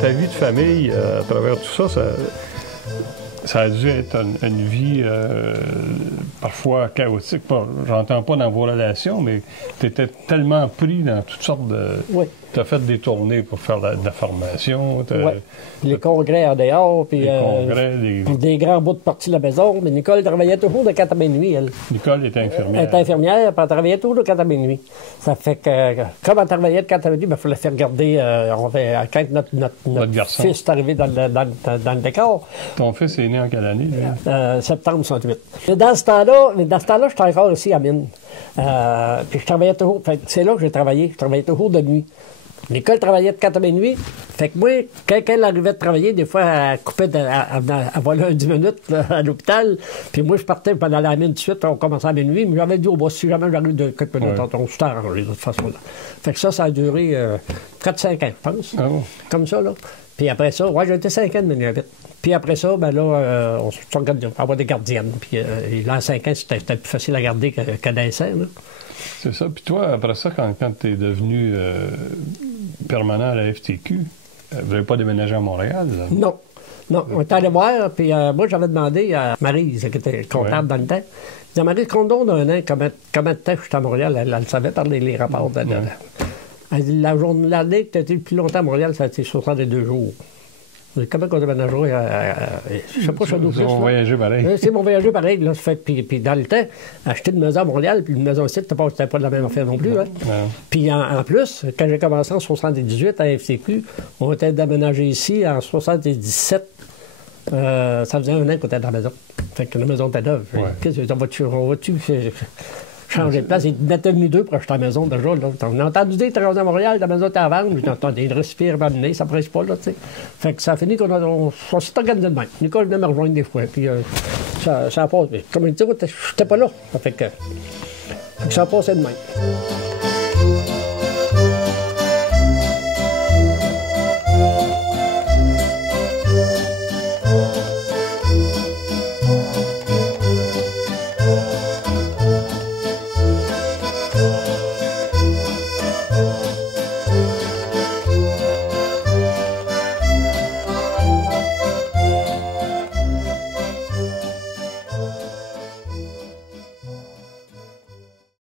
ta vie de famille, à travers tout ça, ça a dû être une vie parfois chaotique. J'entends pas dans vos relations, mais tu étais tellement pris dans toutes sortes de... Oui. Tu as fait des tournées pour faire de la formation. Oui. Les congrès en dehors, puis des grands bouts de partie de la maison. Mais Nicole travaillait toujours de 4 à minuit, elle. Nicole était infirmière. Elle était infirmière, puis elle travaillait toujours de 4 à minuit. Ça fait que, comme elle travaillait de 4 à minuit, il fallait faire garder, quand notre fils est arrivé dans le décor. Ton fils est né en quelle année? Septembre 68. Mais dans ce temps-là, j'étais encore ici à Mine. Puis je travaillais toujours. C'est là que j'ai travaillé. Je travaillais toujours de nuit. L'école travaillait de 4 à minuit. Fait que moi, quand elle arrivait de travailler, des fois, elle coupait, elle volait un 10 minutes là, à l'hôpital. Puis moi, je partais pour aller à la mine tout de suite. On commençait à minuit. Mais j'avais dit au boss, si jamais j'arrive de quelques minutes, on s'est arrangé de toute façon. Là. Fait que ça a duré 4-5 ans, je pense. Ah bon? Comme ça, là. Puis après ça, j'ai été 5 ans de Ménavite. Puis après ça, ben là, on s'organise, on avoir des gardiennes. Puis là, en 5 ans, c'était plus facile à garder qu'à Dessert. C'est ça. Puis toi, après ça, quand tu es devenu permanent à la FTQ, vous n'avez pas déménagé à Montréal? Là? Non. Non, on est allé voir, puis moi, j'avais demandé à Maryse, qui était comptable dans le temps. Je disais, Maryse, compte donc d'un an, combien de temps je suis à Montréal? Elle savait par les rapports. Elle dit, l'année que tu as été le plus longtemps à Montréal, ça a été 62 jours. Comment qu'on déménagerait? Je sais pas, je suis C'est mon voyagé pareil. C'est mon voyagé pareil. Là, puis dans le temps, acheter une maison à Montréal, puis une maison ici, c'était pas de la même affaire non plus. Hein? Puis en plus, quand j'ai commencé en 78 à FCQ, on était déménagé ici en 77. Ça faisait un an qu'on était dans la maison. Fait que la maison était neuve. Qu'est-ce que on va-tu changer de place? Ils m'étaient venus deux pour acheter la maison déjà. Là. On a entendu dire que tu es à Montréal, la maison était à vendre. J'ai entendu une respire abandonnée, ça ne presse pas. Là, tu sais. Fait que ça a fini qu'on s'est organisé de même. Nicole venait me rejoindre des fois. Puis ça a passé. Comme il dit, j'étais pas là. Ça fait que ça a passé de même.